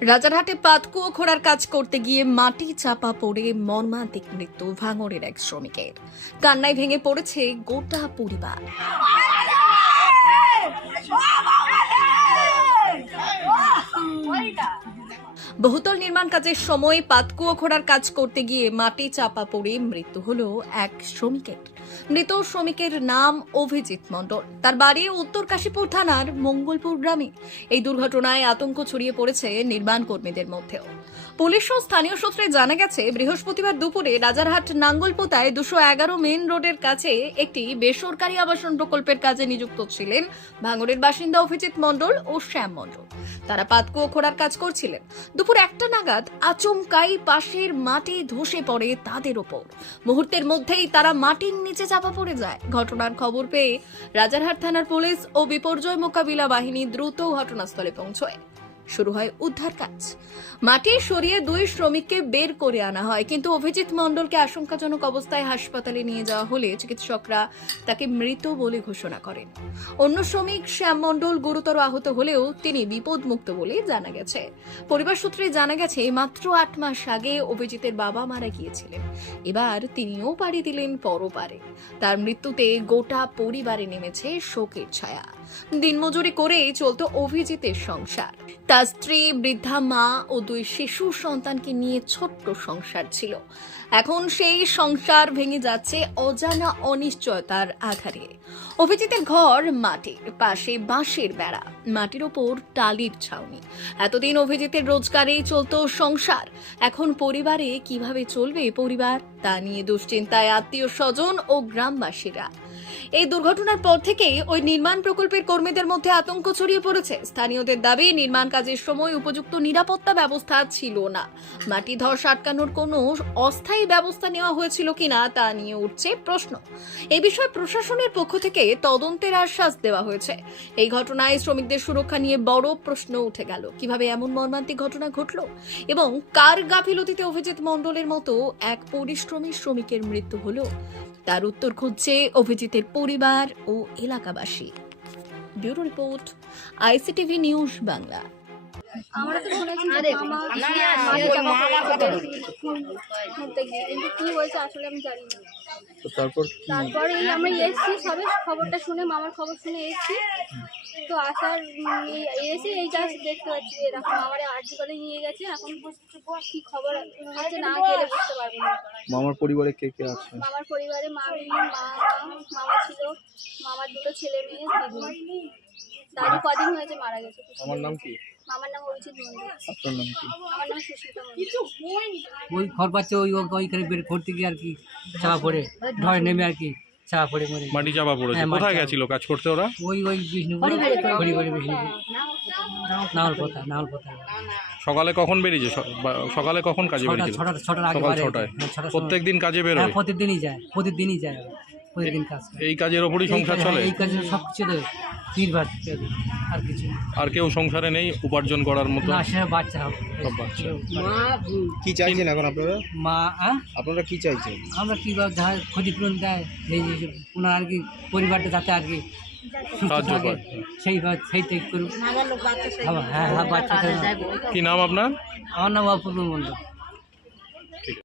রাজারহাটে পাতকুয়ো খোঁড়ার কাজ করতে গিয়ে মাটি চাপা পড়ে মর্মান্তিক মৃত্যু ভাঙরের এক শ্রমিকের। কান্নায় ভেঙে পড়েছে গোটা পরিবার। বহুতল নির্মাণ কাজের সময় পাতকুয়ো খোঁড়ার কাজ করতে গিয়ে মাটি চাপা পড়ে মৃত্যু হলো এক শ্রমিকের। মৃত শ্রমিকের নাম অভিজিৎ মণ্ডল। তার বাড়ি উত্তর কাশীপুর থানার মঙ্গলপুর গ্রামে। এই দুর্ঘটনায় আতঙ্ক ছড়িয়ে পড়েছে নির্মাণ কর্মীদের মধ্যেও। পুলিশ ও স্থানীয় সূত্রে জানা গেছে, বৃহস্পতিবার দুপুরে রাজারহাট নাঙ্গলপোতায় দুশো এগারো মেন রোডের কাছে একটি বেসরকারি আবাসন প্রকল্পের কাজে নিযুক্ত ছিলেন ভাঙড়ের বাসিন্দা অভিজিৎ মণ্ডল ও শ্যাম মণ্ডল। তারা পাতকুয়ো খোঁড়ার কাজ করছিলেন। দুপুর একটা নাগাদ আচমকাই পাশের মাটি ধসে পড়ে তাদের ওপর। মুহূর্তের মধ্যেই তারা মাটির নিচে চাপা পড়ে যায়। ঘটনার খবর পেয়ে রাজারহাট থানার পুলিশ ও বিপর্যয় মোকাবিলা বাহিনী দ্রুত ঘটনাস্থলে পৌঁছয়। শুরু হয় উদ্ধার কাজ। মাটি সরিয়ে দুই শ্রমিককে বের করে আনা হয়, কিন্তু অভিজিৎ মণ্ডলকে আশঙ্কাজনক অবস্থায় হাসপাতালে নিয়ে যাওয়া হলে চিকিৎসকরা তাকে মৃত বলে ঘোষণা করেন। অন্য শ্রমিক শ্যাম মণ্ডল গুরুতর আহত হলেও তিনি বিপদমুক্ত বলে জানা গেছে। পরিবার সূত্রে জানা গেছে, মাত্র আট মাস আগে অভিজিতের বাবা মারা গিয়েছিলেন। এবার তিনিও পাড়ি দিলেন পরপারে। তার মৃত্যুতে গোটা পরিবারে নেমেছে শোকের ছায়া। দিনমজুরি করেই চলতো অভিজিতের সংসার। তার স্ত্রী, বৃদ্ধা মা ও দুই শিশু সন্তানকে নিয়ে ছোট্ট সংসার ছিল। এখন সেই সংসার ভেঙে যাচ্ছে অজানা অনিশ্চয়তার আধারে। অভিজিতের ঘর মাটির পাশে বাঁশের বেড়া, মাটির ওপর টালির ছাউনি। এতদিন অভিজিতের রোজগারেই চলত সংসার। এখন পরিবারে কীভাবে চলবে পরিবার তা নিয়ে দুশ্চিন্তায় আত্মীয় স্বজন ও গ্রামবাসীরা এই দুর্ঘটনার পর থেকেই ওই নির্মাণ প্রকল্পের কর্মীদের মধ্যে আতঙ্ক ছড়িয়ে পড়েছে। স্থানীয়দের দাবি, নির্মাণ কাজের সময় উপযুক্ত নিরাপত্তা ব্যবস্থা ছিল না। মাটি ধস আটকানোর কোনো অস্থায়ী ব্যবস্থা নেওয়া হয়েছিল কিনা তা নিয়ে উঠছে প্রশ্ন। এ বিষয়ে প্রশাসনের পক্ষ থেকে তদন্তের আশ্বাস দেওয়া হয়েছে। এই ঘটনায় শ্রমিকদের সুরক্ষা নিয়ে বড় প্রশ্ন উঠে গেল। কীভাবে এমন মর্মান্তিক ঘটনা ঘটল এবং কার গাফিলতিতে অভিজিৎ মণ্ডলের মতো এক পরিশ্রমী শ্রমিকের মৃত্যু হলো? তার উত্তর খুঁজছে অভিজিতের পরিবার ও এলাকাবাসী। Bureau report ICTV news Bangla. আমরা তো শুনেছি যে মামা মাঝে চাপা পড়ে ঘুরতে গিয়ে। কিন্তু কি হয়েছে আসলে আমি জানি না। তো তারপর কি? তারপরে এই আমরা এসেছি সবে খবরটা শুনে মামার খবর শুনে এসেছি। তো আসার এই- এসে এই জাস্ট দেখতে পাচ্ছি এরকম আমার আর্জি করে নিয়ে গেছে। এখন কি খবর হচ্ছে না গেলে বুঝতে পারব না। মামার পরিবারে কে কে আছে? মামার পরিবারে মা মা মামা ছিল মামার দুটো ছেলে মেয়ে দিদি। দাদু কদিন হয়েছে মারা গেছে আমার নাম কি? মামার নাম আপনার নাম কি? ওই খড় পাচ্ছে ওই ওইখানে বের করতে গিয়ে আর কি চাপা পড়ে ঢয় নেমে আর কি চাপা পড়ে মরে মাটি চাপা পড়েছে। হ্যাঁ, মাটি কোথায় চাপা। গেছিল কাজ করতে ওরা? ওই ওই বিষ্ণুপুর হরি হরি বিষ্ণুপুর নাহল পোতা নাহল পোতা সকালে কখন বেরিয়েছে? স- বা- সকালে কখন কাজে ছটা বেরিয়েছিল? ছটা ছটার আগে সকাল বাড়ি ছটায়। হ্যাঁ, ছটার সময়। প্রত্যেক কাজে বের হ্যাঁ হয় প্রতিদিনই যায় প্রতিদিনই যায়। ও। প্রতিদিন কাজ করে। এই কাজের ওপরই এই সংসার কাজ- চলে এই কাজে সব কিছু দেয় নির্ভর করে। আর কিছু না। আর কেউ সংসারে নেই উপার্জন করার মতো না সে বাচ্চা হবে সব বাচ্চা। কি চাইছেন এখন আপনারা মা আহ? আপনারা কি চাইছেন আমরা কী বা যা ক্ষতিপূরণ দেয় এই যে ওনার আর কি পরিবারটা যাতে আর কি সুস্থ সাহায্য থাকে। সেই সেইটাই করুক হ্যাঁ হ্যাঁ বাচ্চা কি নাম আপনার আমার নাম অপূর্ব মণ্ডল